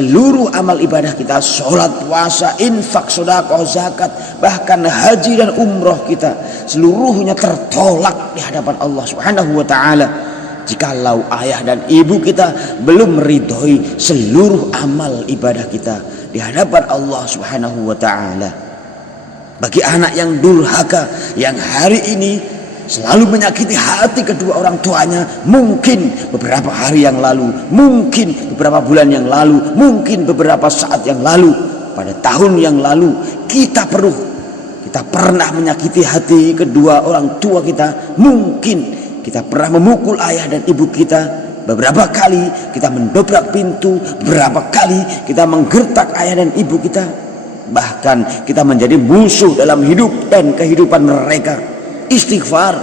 seluruh amal ibadah kita, sholat, puasa, infak, sedekah, zakat, bahkan haji dan umroh kita, seluruhnya tertolak di hadapan Allah Subhanahu wa ta'ala jikalau ayah dan ibu kita belum meridhoi seluruh amal ibadah kita di hadapan Allah Subhanahu wa ta'ala. Bagi anak yang durhaka, yang hari ini selalu menyakiti hati kedua orang tuanya, mungkin beberapa hari yang lalu, mungkin beberapa bulan yang lalu, mungkin beberapa saat yang lalu, pada tahun yang lalu, kita pernah menyakiti hati kedua orang tua kita. Mungkin kita pernah memukul ayah dan ibu kita, beberapa kali kita mendobrak pintu, beberapa kali kita menggertak ayah dan ibu kita, bahkan kita menjadi musuh dalam hidup dan kehidupan mereka. Istighfar,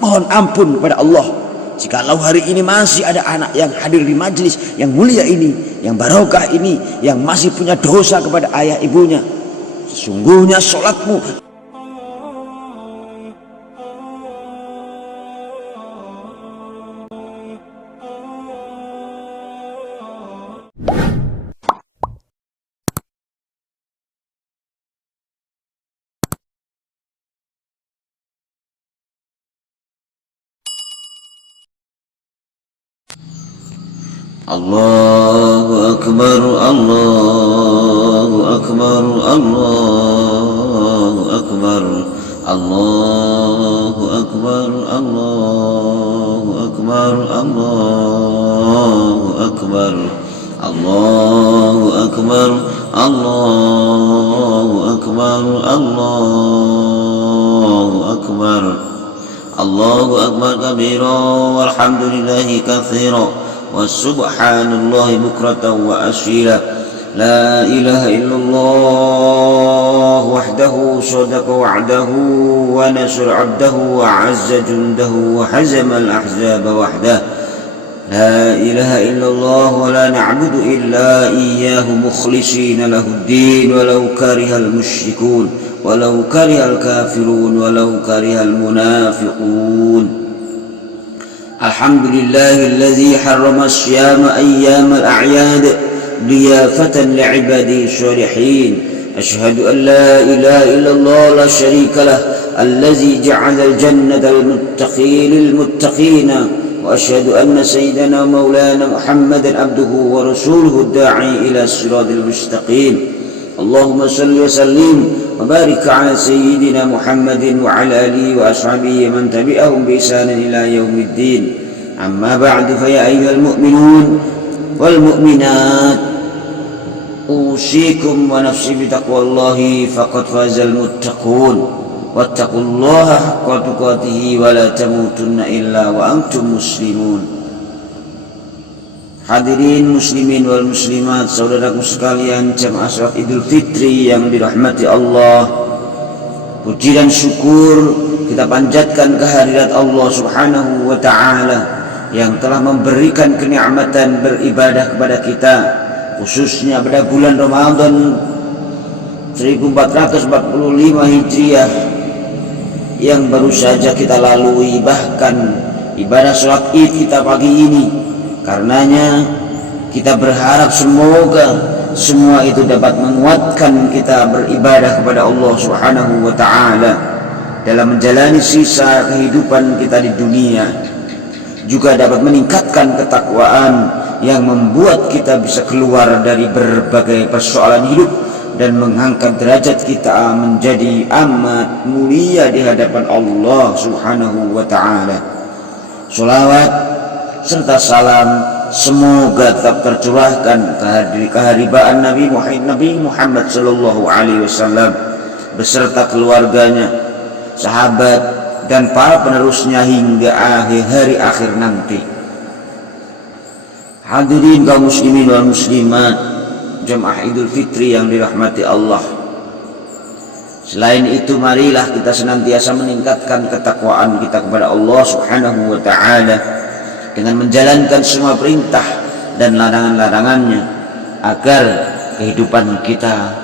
mohon ampun kepada Allah. Jikalau hari ini masih ada anak yang hadir di majelis yang mulia ini, yang barokah ini, yang masih punya dosa kepada ayah ibunya, sesungguhnya sholatmu Allahu Akbar, Allahu Akbar, Allahu Akbar, Allahu Akbar, Allahu Akbar, Allahu Akbar, Allahu Akbar, Allahu Akbar, Allahu Akbar, Allahu Akbar kabira walhamdulillahi katsira Subhanallah bukratan wa asila. La ilaha illallah wahdahu sadaqa wa'dahu wa nasr 'abdahu wa 'azza jundahu wa hazama al-ahzaba wahdah. La ilaha illallah wa la na'budu illa iyyahu mukhlishina lahu ad-din walau karihal musyrikun walau karihal kafirun walau karihal munafiqun. Alhamdulillahilladzi harrama as-siyama ayyamal a'yad liyafatan li'ibadihi sholihin. Ashhadu an la ilaha illallah la sharika lah alladzi ja'ala al-jannata lil-muttaqina wa ashhadu anna sayyidana maulana Muhammadan abduhu wa rasuluhu ad-da'i ila siratil mustaqim. Allahumma salli wa sallim wa barik ala sayyidina Muhammadin wa ala alihi wa ashabihi man tabi'ahum bi ihsanin ila yaumiddin. Amma ba'du, fa ya ayyuhal mu'minun wal mu'minat usikum wa nafsi bi taqwallahi faqad fazal muttaqun wattaqullaha haqqa tuqatih wa la tamutunna illa wa antum muslimun. Hadirin muslimin wal muslimat, saudaraku sekalian, jamaah salat Idul Fitri yang dirahmati Allah, puji dan syukur kita panjatkan kehadirat Allah Subhanahu wa ta'ala yang telah memberikan kenikmatan beribadah kepada kita, khususnya pada bulan Ramadan 1445 Hijriah yang baru saja kita lalui, bahkan ibadah sholat Id kita pagi ini. Karenanya kita berharap semoga semua itu dapat menguatkan kita beribadah kepada Allah Subhanahu wa ta'ala dalam menjalani sisa kehidupan kita di dunia, juga dapat meningkatkan ketakwaan yang membuat kita bisa keluar dari berbagai persoalan hidup dan mengangkat derajat kita menjadi amat mulia di hadapan Allah Subhanahu wa ta'ala. Sholawat serta salam semoga tetap tercurahkan keharibaan Nabi Muhammad sallallahu alaihi wasallam beserta keluarganya, sahabat dan para penerusnya hingga akhir hari akhir nanti. Hadirin kaum muslimin wal muslimat, jamaah Idul Fitri yang dirahmati Allah. Selain itu, marilah kita senantiasa meningkatkan ketakwaan kita kepada Allah Subhanahu wa ta'ala dengan menjalankan semua perintah dan larangan-larangannya, agar kehidupan kita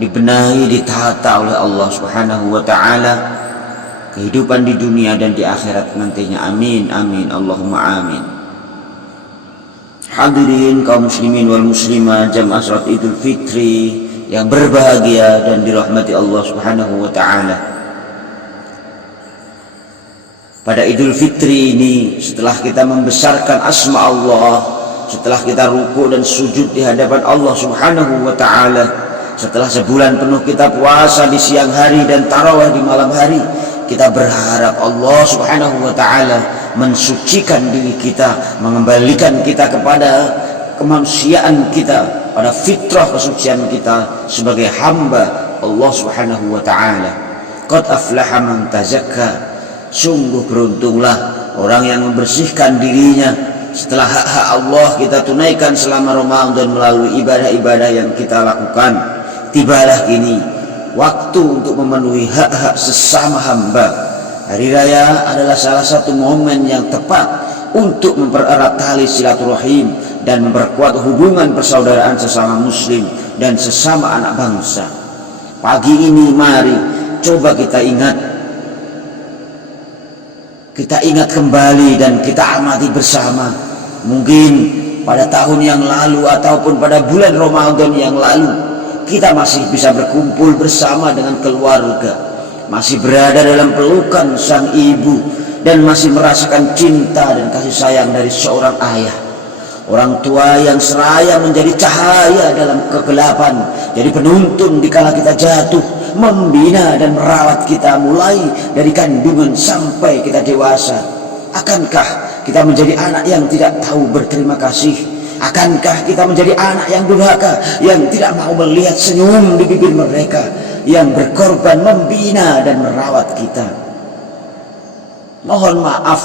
dibenahi, ditata oleh Allah Subhanahu wa ta'ala, kehidupan di dunia dan di akhirat nantinya. Amin, amin, Allahumma amin. Hadirin kaum muslimin wal muslimah jamaah salat Idul Fitri yang berbahagia dan dirahmati Allah Subhanahu wa taala. Pada Idul Fitri ini, setelah kita membesarkan asma Allah, setelah kita ruku dan sujud di hadapan Allah Subhanahu wa taala, setelah sebulan penuh kita puasa di siang hari dan tarawih di malam hari, kita berharap Allah Subhanahu wa taala mensucikan diri kita, mengembalikan kita kepada kemanusiaan kita, pada fitrah kesucian kita sebagai hamba Allah Subhanahu wa taala. Qad aflaha man tazakka. Sungguh beruntunglah orang yang membersihkan dirinya setelah hak-hak Allah kita tunaikan selama Ramadan melalui ibadah-ibadah yang kita lakukan. Tibalah kini waktu untuk memenuhi hak-hak sesama hamba. Hari raya adalah salah satu momen yang tepat untuk mempererat tali silaturahim dan memperkuat hubungan persaudaraan sesama muslim dan sesama anak bangsa. Pagi ini mari coba kita ingat kembali dan kita amati bersama. Mungkin pada tahun yang lalu ataupun pada bulan Ramadan yang lalu kita masih bisa berkumpul bersama dengan keluarga, masih berada dalam pelukan sang ibu, dan masih merasakan cinta dan kasih sayang dari seorang ayah. Orang tua yang seraya menjadi cahaya dalam kegelapan, jadi penuntun dikala kita jatuh, membina dan merawat kita mulai dari kandungan sampai kita dewasa. Akankah kita menjadi anak yang tidak tahu berterima kasih? Akankah kita menjadi anak yang durhaka, yang tidak mau melihat senyum di bibir mereka yang berkorban membina dan merawat kita? Mohon maaf,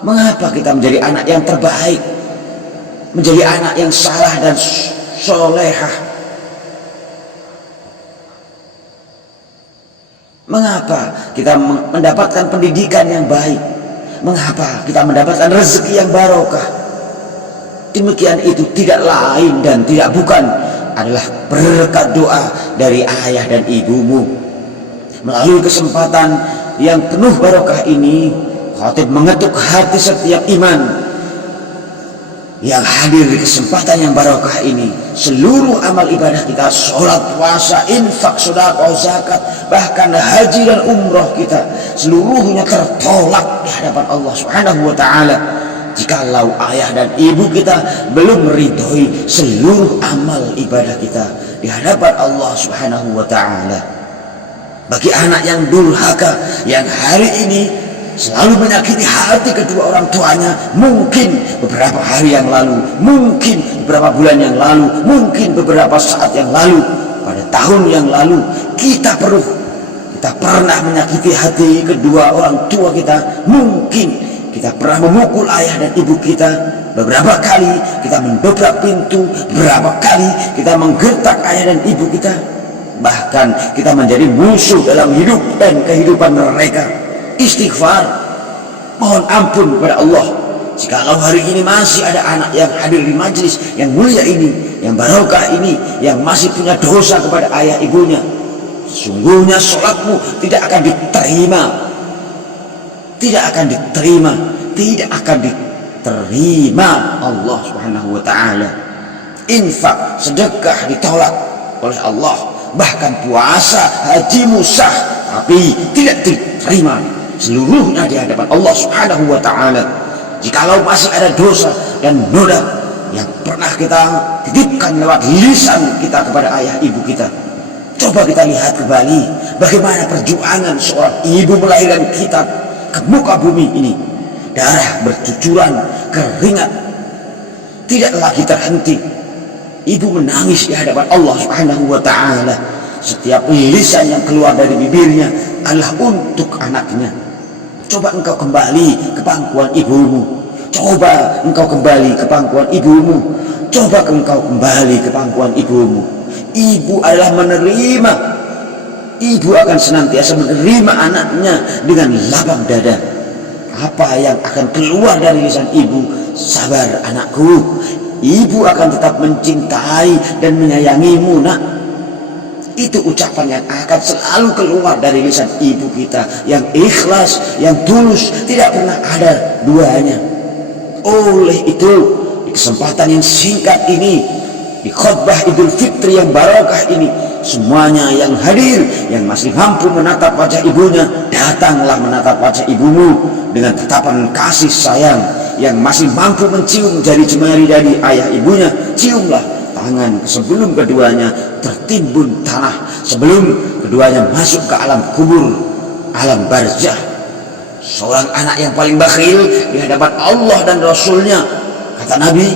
mengapa kita menjadi anak yang terbaik, menjadi anak yang salah dan solehah? Mengapa kita mendapatkan pendidikan yang baik? Mengapa kita mendapatkan rezeki yang barokah? Demikian itu tidak lain dan tidak bukan adalah berkat doa dari ayah dan ibumu. Melalui kesempatan yang penuh barokah ini, khatib mengetuk hati setiap iman yang hadir di kesempatan yang barokah ini. Seluruh amal ibadah kita, sholat, puasa, infak, sedekah, zakat, bahkan haji dan umroh kita, seluruhnya tertolak di hadapan Allah Subhanahu wa taala jikalau ayah dan ibu kita belum meridhoi seluruh amal ibadah kita di hadapan Allah Subhanahu wa taala. Bagi anak yang durhaka, yang hari ini selalu menyakiti hati kedua orang tuanya, mungkin beberapa hari yang lalu, mungkin beberapa bulan yang lalu, mungkin beberapa saat yang lalu, pada tahun yang lalu, kita pernah menyakiti hati kedua orang tua kita. Mungkin kita pernah memukul ayah dan ibu kita. Beberapa kali kita mendobrak pintu, beberapa kali kita menggertak ayah dan ibu kita. Bahkan kita menjadi musuh dalam hidup dan kehidupan mereka. Istighfar, mohon ampun kepada Allah. Jikalau hari ini masih ada anak yang hadir di majelis yang mulia ini, yang barokah ini, yang masih punya dosa kepada ayah ibunya, sesungguhnya sholatmu tidak akan diterima. Tidak akan diterima Allah Subhanahu wa taala. Infak, sedekah ditolak oleh Allah. Bahkan puasa, hajimu sah, tapi tidak diterima seluruhnya di hadapan Allah Subhanahu wa taala. Jikalau masih ada dosa dan noda yang pernah kita titipkan lewat lisan kita kepada ayah ibu kita, coba kita lihat kembali bagaimana perjuangan seorang ibu melahirkan kita ke muka bumi ini. Darah bercucuran, keringat tidak lagi terhenti. Ibu menangis di hadapan Allah Subhanahu wa taala. Setiap lisan yang keluar dari bibirnya adalah untuk anaknya. Coba engkau kembali ke pangkuan ibumu. Coba engkau kembali ke pangkuan ibumu. Coba engkau kembali ke pangkuan ibumu. Ibu adalah menerima. Ibu akan senantiasa menerima anaknya dengan lapang dada. Apa yang akan keluar dari lisan ibu? Sabar anakku, ibu akan tetap mencintai dan menyayangimu nak. Itu ucapan yang akan selalu keluar dari lisan ibu kita, yang ikhlas, yang tulus, tidak pernah ada duanya. Oleh itu, di kesempatan yang singkat ini, di khutbah Idul Fitri yang barokah ini, semuanya yang hadir, yang masih mampu menatap wajah ibunya, datanglah menatap wajah ibumu dengan tatapan kasih sayang. Yang masih mampu mencium jari jemari dari ayah ibunya, ciumlah tangan sebelum keduanya tertimbun tanah, sebelum keduanya masuk ke alam kubur, alam barzah. Seorang anak yang paling bakhil di hadapan Allah dan Rasulnya, kata Nabi,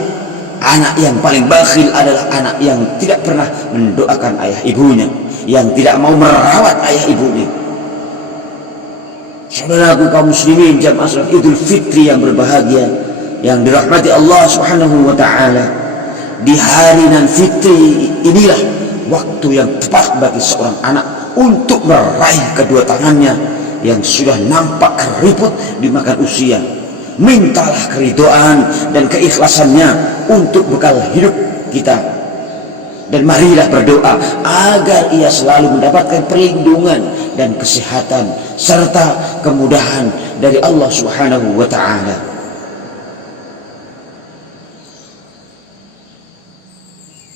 anak yang paling bakhil adalah anak yang tidak pernah mendoakan ayah ibunya, yang tidak mau merawat ayah ibunya. Saudaraku kaum muslimin, jamaah salat Idul Fitri yang berbahagia, yang dirahmati Allah Subhanahu wa taala, di hari nan fitri inilah waktu yang tepat bagi seorang anak untuk meraih kedua tangannya yang sudah nampak keriput dimakan usia. Mintalah keridhaan dan keikhlasannya untuk bekal hidup kita, dan marilah berdoa agar ia selalu mendapatkan perlindungan dan kesehatan serta kemudahan dari Allah Subhanahu wa taala.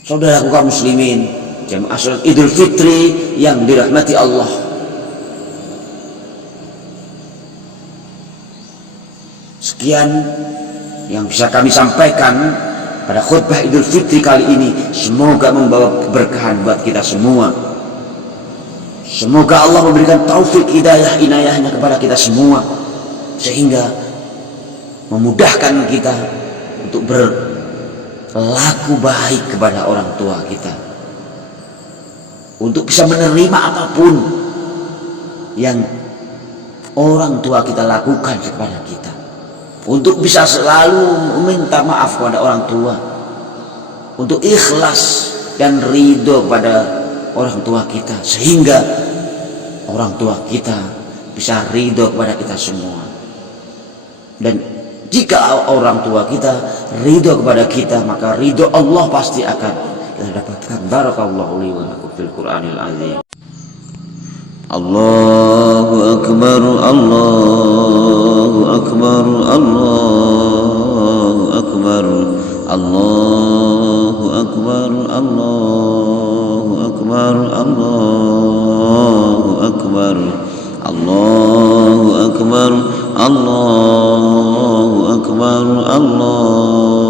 Saudaraku kaum muslimin, jamaah salat Idul Fitri yang dirahmati Allah, sekian yang bisa kami sampaikan pada khutbah Idul Fitri kali ini. Semoga membawa keberkahan buat kita semua. Semoga Allah memberikan taufik hidayah inayahnya kepada kita semua, sehingga memudahkan kita untuk berlaku baik kepada orang tua kita, untuk bisa menerima apapun yang orang tua kita lakukan kepada kita, untuk bisa selalu meminta maaf kepada orang tua, untuk ikhlas dan ridho kepada orang tua kita, sehingga orang tua kita bisa ridho kepada kita semua. Dan jika orang tua kita ridho kepada kita, maka ridho Allah pasti akan kita dapatkan. Barakallahu li wa lakum fil Qur'anil azim. Allahu akbar, Allahu akbar, Allahu akbar, Allahu akbar, Allahu akbar, Allahu akbar, Allahu akbar, Allahu akbar, Allahu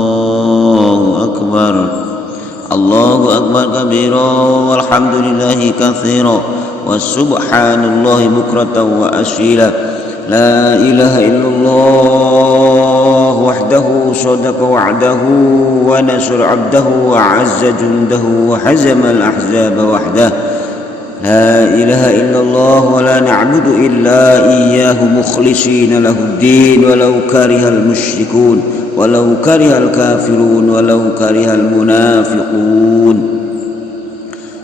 akbar, Allahu akbar kabira, walhamdulillahi katsira, wasubhanallahi bukratan wa asila. La ilaha illallah wahdahu sadaqa wa'dahu wa nasara 'abdahu wa 'azza jundahu wa hazama al-ahzaba wahdah. La ilaha illallah wa la na'budu illa iyyahu mukhlishina lahu ad-din walau karihal musyrikun walau karihal kafirun walau karihal munafiqun.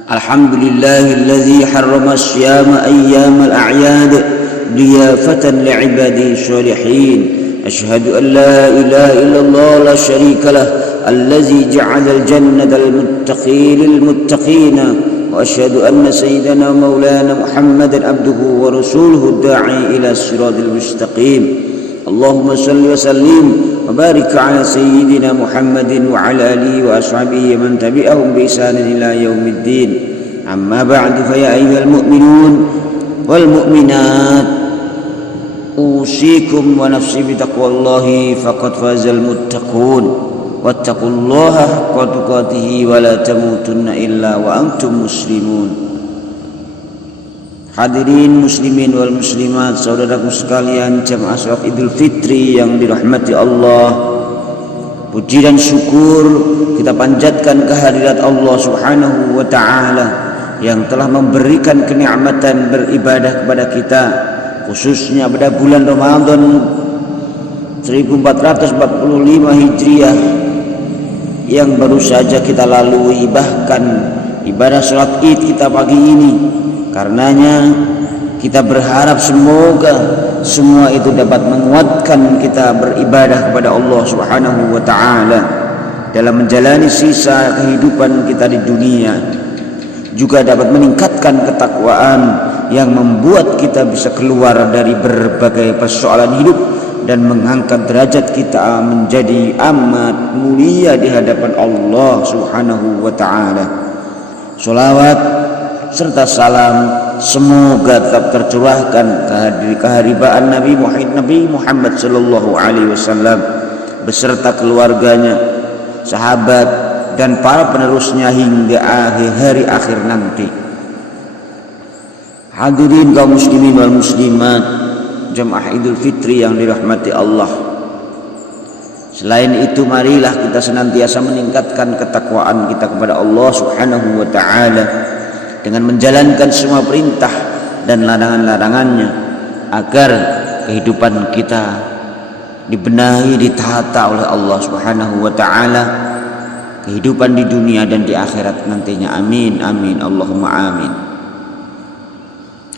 Alhamdulillahilladzi harrama as-siyama ayyamal a'yad ضيافة لعباده الصالحين. أشهد أن لا إله إلا الله لا شريك له الذي جعل الجنة للمتقين، وأشهد أن سيدنا مولانا محمدا عبده ورسوله الداعي إلى الصراط المستقيم. اللهم صل وسلم وبارك على سيدنا محمد وعلى آله وأصحابه ومن تبعهم بإحسان إلى يوم الدين. أما بعد، فيا أيها المؤمنون والمؤمنات أوصيكم ونفسي بتقوى الله فقد فاز المتقون واتقوا الله حق تقاته ولا تموتن إلا وأنتم مسلمون. Hadirin muslimin wal muslimat, saudaraku sekalian, jamaah salat Idul Fitri yang dirahmati Allah, puji dan syukur kita panjatkan kehadirat Allah Subhanahu wa taala yang telah memberikan kenikmatan beribadah kepada kita, khususnya pada bulan Ramadan 1445 Hijriah yang baru saja kita lalui, bahkan ibadah sholat id kita pagi ini. Karenanya kita berharap semoga semua itu dapat menguatkan kita beribadah kepada Allah Subhanahu wa taala dalam menjalani sisa kehidupan kita di dunia, juga dapat meningkatkan ketakwaan yang membuat kita bisa keluar dari berbagai persoalan hidup dan mengangkat derajat kita menjadi amat mulia di hadapan Allah Subhanahu wa ta'ala. Sholawat serta salam semoga tetap tercurahkan keharibaan Nabi Muhammad sallallahu alaihi wasallam beserta keluarganya, sahabat dan para penerusnya hingga akhir hari akhir nanti. Hadirin kaum muslimin wal muslimat, jamaah Idul Fitri yang dirahmati Allah. Selain itu, marilah kita senantiasa meningkatkan ketakwaan kita kepada Allah Subhanahu wa ta'ala dengan menjalankan semua perintah dan larangan-larangannya, agar kehidupan kita dibenahi, ditata oleh Allah Subhanahu wa ta'ala, kehidupan di dunia dan di akhirat nantinya. Amin amin Allahumma amin.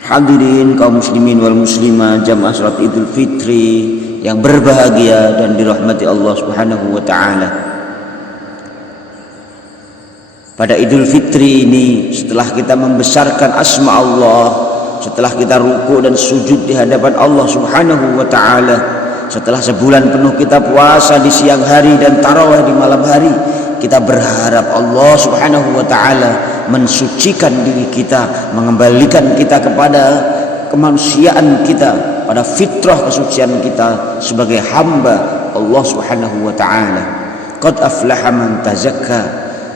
Hadirin kaum muslimin wal muslimah, jamaah salat Idul Fitri yang berbahagia dan dirahmati Allah Subhanahu wa ta'ala. Pada Idul Fitri ini, setelah kita membesarkan asma Allah, setelah kita ruku dan sujud di hadapan Allah Subhanahu wa ta'ala, setelah sebulan penuh kita puasa di siang hari dan tarawih di malam hari, kita berharap Allah Subhanahu wa ta'ala mensucikan diri kita, mengembalikan kita kepada kemanusiaan kita, pada fitrah kesucian kita sebagai hamba Allah Subhanahu wa ta'ala. Qad aflaha man tazakka,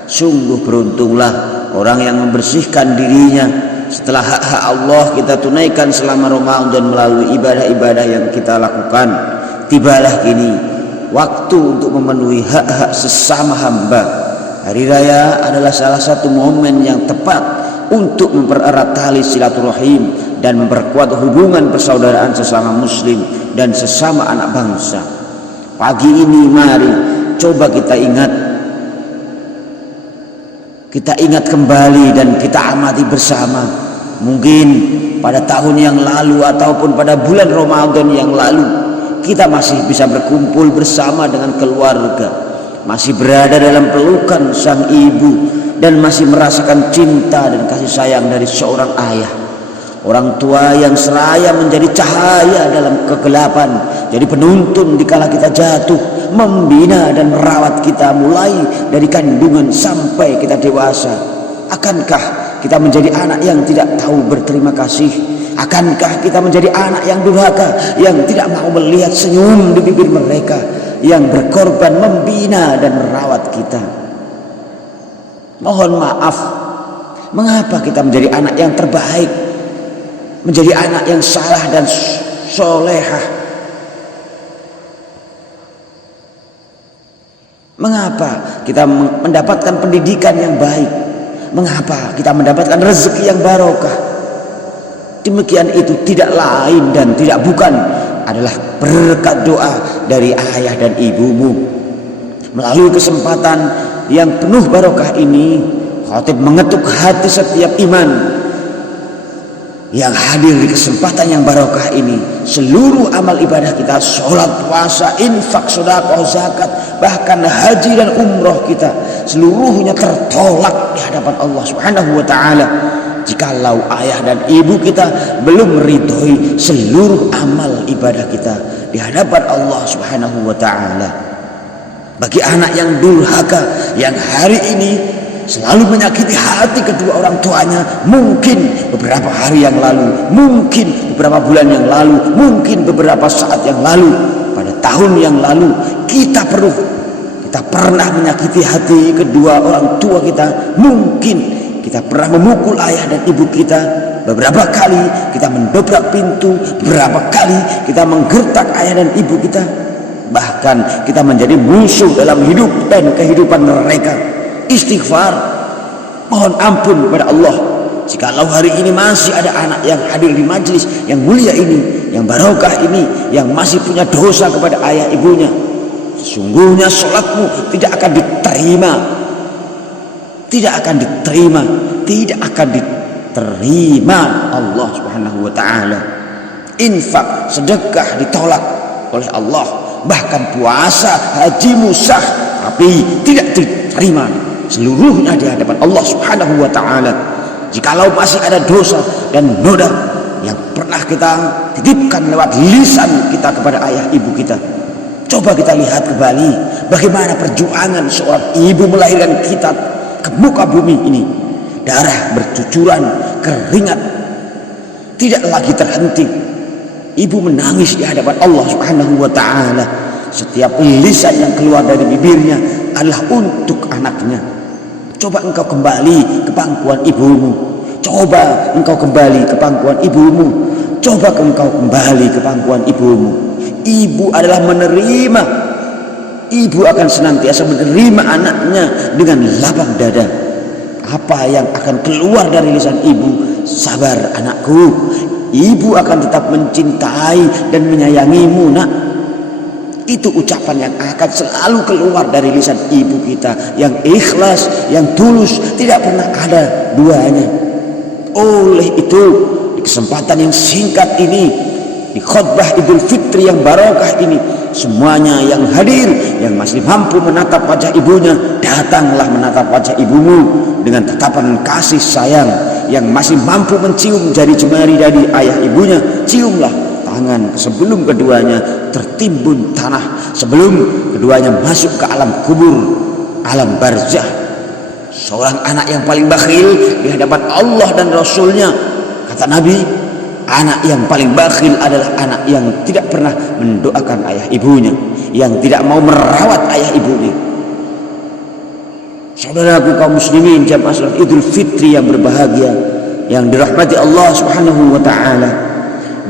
sungguh beruntunglah orang yang membersihkan dirinya setelah hak-hak Allah kita tunaikan selama Ramadan melalui ibadah-ibadah yang kita lakukan. Tibalah kini waktu untuk memenuhi hak-hak sesama hamba. Hari raya adalah salah satu momen yang tepat untuk mempererat tali silaturahim dan memperkuat hubungan persaudaraan sesama muslim dan sesama anak bangsa. Pagi ini mari coba kita ingat kembali dan kita amati bersama. Mungkin pada tahun yang lalu ataupun pada bulan Ramadan yang lalu, kita masih bisa berkumpul bersama dengan keluarga, masih berada dalam pelukan sang ibu, dan masih merasakan cinta dan kasih sayang dari seorang ayah. Orang tua yang seraya menjadi cahaya dalam kegelapan, jadi penuntun dikala kita jatuh, membina dan merawat kita mulai dari kandungan sampai kita dewasa. Akankah kita menjadi anak yang tidak tahu berterima kasih? Akankah kita menjadi anak yang durhaka, yang tidak mau melihat senyum di bibir mereka yang berkorban membina dan merawat kita? Mohon maaf, mengapa kita menjadi anak yang terbaik, menjadi anak yang salah dan solehah? Mengapa kita mendapatkan pendidikan yang baik? Mengapa kita mendapatkan rezeki yang barokah? Demikian itu tidak lain dan tidak bukan adalah berkat doa dari ayah dan ibumu. Melalui kesempatan yang penuh barokah ini, khatib mengetuk hati setiap iman yang hadir di kesempatan yang barokah ini. Seluruh amal ibadah kita, sholat, puasa, infak, sedekah, zakat, bahkan haji dan umroh kita, seluruhnya tertolak di hadapan Allah Subhanahu wa ta'ala jikalau ayah dan ibu kita belum meridhoi seluruh amal ibadah kita di hadapan Allah Subhanahu wa ta'ala. Bagi anak yang durhaka, yang hari ini selalu menyakiti hati kedua orang tuanya, mungkin beberapa hari yang lalu, mungkin beberapa bulan yang lalu, mungkin beberapa saat yang lalu, pada tahun yang lalu, kita pernah menyakiti hati kedua orang tua kita. Mungkin kita pernah memukul ayah dan ibu kita, beberapa kali kita mendobrak pintu, beberapa kali kita menggertak ayah dan ibu kita, bahkan kita menjadi musuh dalam hidup dan kehidupan mereka. Istighfar, mohon ampun kepada Allah jikalau hari ini masih ada anak yang hadir di majelis yang mulia ini, yang barokah ini, yang masih punya dosa kepada ayah ibunya. Sesungguhnya sholatmu tidak akan diterima, tidak akan diterima Allah Subhanahu wa ta'ala. Infak, sedekah ditolak oleh Allah, bahkan puasa, hajimu sah tapi tidak diterima seluruhnya di hadapan Allah Subhanahu wa ta'ala. Jikalau masih ada dosa dan noda yang pernah kita titipkan lewat lisan kita kepada ayah ibu kita. Coba kita lihat kembali bagaimana perjuangan seorang ibu melahirkan kita ke muka bumi ini. Darah bercucuran, keringat tidak lagi terhenti. Ibu menangis di hadapan Allah Subhanahu wa ta'ala. Setiap lisan yang keluar dari bibirnya adalah untuk anaknya. Coba engkau kembali ke pangkuan ibumu. Coba engkau kembali ke pangkuan ibumu. Coba engkau kembali ke pangkuan ibumu. Ibu adalah menerima. Ibu akan senantiasa menerima anaknya dengan lapang dada. Apa yang akan keluar dari lisan ibu? Sabar anakku, ibu akan tetap mencintai dan menyayangimu nak. Itu ucapan yang akan selalu keluar dari lisan ibu kita, yang ikhlas, yang tulus, tidak pernah ada duanya. Oleh itu, di kesempatan yang singkat ini, di khutbah Idul Fitri yang barokah ini, semuanya yang hadir, yang masih mampu menatap wajah ibunya, datanglah menatap wajah ibumu dengan tatapan kasih sayang. Yang masih mampu mencium jari jemari dari ayah ibunya, ciumlah tangan sebelum keduanya tertimbun tanah, sebelum keduanya masuk ke alam kubur, alam barzah. Seorang anak yang paling bakhil di hadapan Allah dan Rasulnya, kata Nabi, anak yang paling bakhil adalah anak yang tidak pernah mendoakan ayah ibunya, yang tidak mau merawat ayah ibunya. Saudaraku kaum muslimin, jamaah salat Idul Fitri yang berbahagia, yang dirahmati Allah Subhanahu wa ta'ala,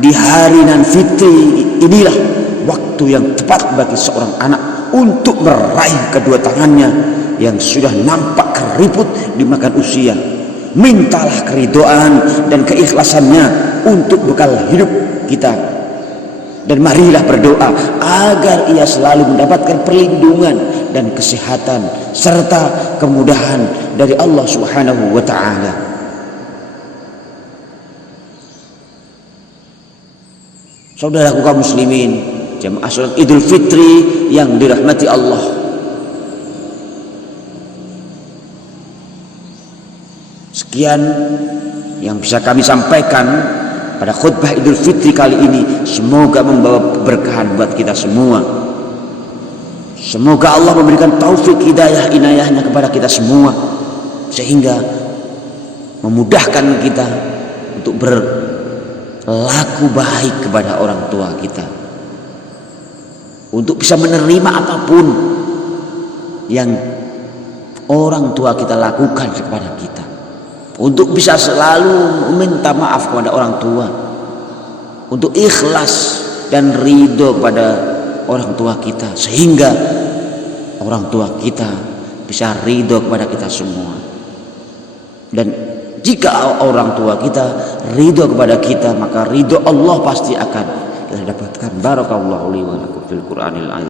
di hari nan fitri inilah waktu yang tepat bagi seorang anak untuk meraih kedua tangannya yang sudah nampak keriput dimakan usia. Mintalah keridhaan dan keikhlasannya untuk bekal hidup kita, dan marilah berdoa agar ia selalu mendapatkan perlindungan dan kesehatan serta kemudahan dari Allah Subhanahu wa ta'ala. Saudaraku kaum muslimin, jamaah salat Idul Fitri yang dirahmati Allah, sekian yang bisa kami sampaikan pada khutbah Idul Fitri kali ini. Semoga membawa keberkahan buat kita semua. Semoga Allah memberikan taufik hidayah inayahnya kepada kita semua, sehingga memudahkan kita untuk berlaku baik kepada orang tua kita, untuk bisa menerima apapun yang orang tua kita lakukan kepada kita, untuk bisa selalu meminta maaf kepada orang tua, untuk ikhlas dan ridho kepada orang tua kita, sehingga orang tua kita bisa ridho kepada kita semua. Dan jika orang tua kita ridho kepada kita, maka ridho Allah pasti akan kita dapatkan. Barakallahu li wa lakum fil Qur'anil azim.